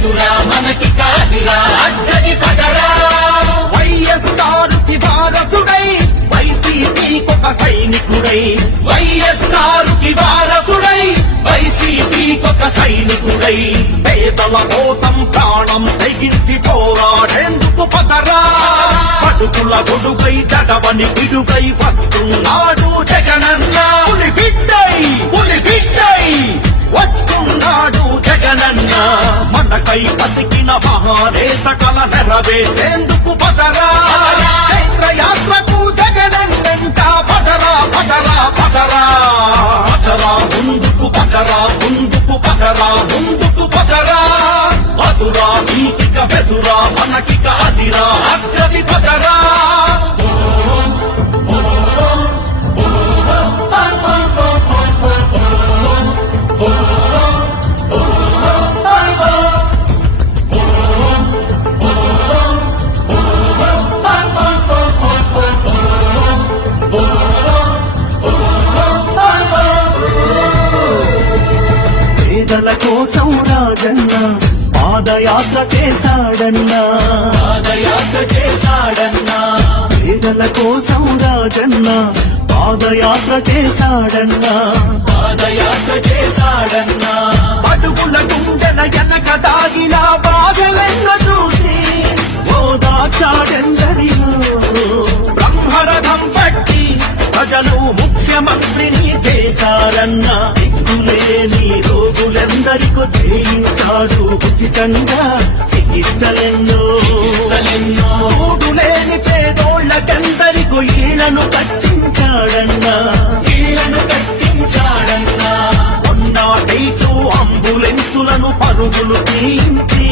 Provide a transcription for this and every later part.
బెదురా మనకి కాదిరా అడ్డకి పదరా వైఎస్ఆర్కి వారసుడై వైసీపీకొక సైనికుడై వైఎస్ఆర్కి వారసుడై వైసీపీకొక సైనికుడై పేదల కోసం ప్రాణం తెగించి పోరాడేందుకు పదరా పడుకుల గొడుగై జడవని పిడుగై వస్తున్నాడు జగనన్న పులి బిడ్డై వస్తున్నాడు జగనన్న మనకై బతికిన మహానేత కల నెరవేర్చేందుకు పదరా యాత్రకు జగనన్నంట పదరా పదరా పదరా పదరా ముందుకు పదరా ముందుకు పదరా ముందుకు పదరా అదురా నీకిక బెదురా మనకిక అదిరా అగ్రది పదరా పేదల కోసం రాజన్న పాదయాత్ర చేశాడన్నా పేదల కోసం రాజన్న పాదయాత్ర చేశాడన్నా అడుగుల గుండెల ఎనక దాగిన బాధలెన్న చూసి ఓదాచాడెందరిలో బ్రహ్మరథం పట్టి ప్రజలు ముఖ్యమంత్రిని చేశారన్నా దిక్కులేని రోగులెందరికో చేయించాడు ఉచితంగా చికిత్సలెన్నో ఊడులేని పేదోళ్ళకెందరికో ఇళ్లను కట్టించాడన్నా కొన్నాటైచు అంబులెన్సులను పరుగులు తీయించి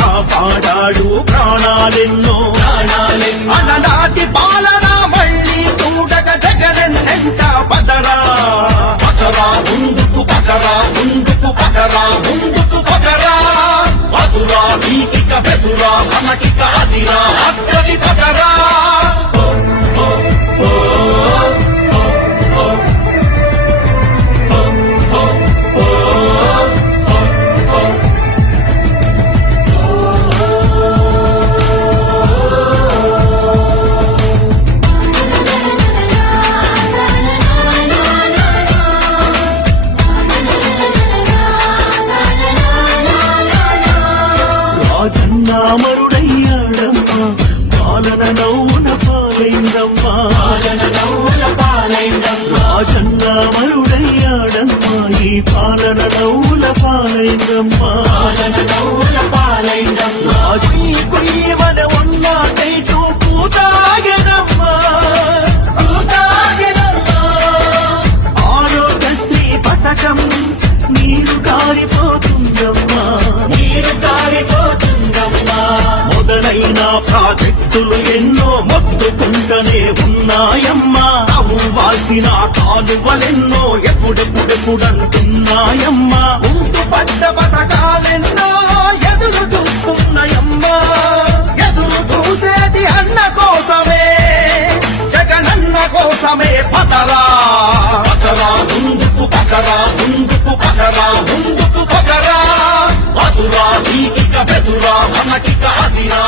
కాపాడాడు ప్రాణాలెన్నో అలనాటి పాలన మళ్ళీ చూడగ జగనన్నంట పదరా పదరా ముందుకు పదరా ముందుకు పదరా ముందుకు పదరా అదురా నీకిక బెదురా మనకిక అదిరా అక్కడి పదరా రాజన్నామరుడయ్యాడమ్మా పాలన నవ్వున పాలైందమ్మా రాజన్నామరుడయ్యాడమ్మా ఈ పాలన నవ్వుల పాలైందమ్మా రాజీకు ఈవన ఉన్నాటై చూపు తాగనమ్మా ఆరోగ్యశ్రీ పథకం నీరు కారిపోతుందమ్మా మొదలైన ప్రాజెక్టులు ఎన్నో మొత్తుకుంటనే ఉన్నాయమ్మా అవ్వాల్సిన కాలువలెన్నో ఎప్పుడెప్పుడెప్పుడంటున్నాయమ్మా ముందు పడ్డ పథకాలెన్నో ఎదురు చూస్తున్నాయమ్మా ఎదురు చూసేది అన్న కోసమే జగనన్న కోసమే పదరా పదరా ముందుకు పదరా ముందుకు పదరా ముందుకు పదరా అదురా నీకిక బెదురా మనకిక అదిరా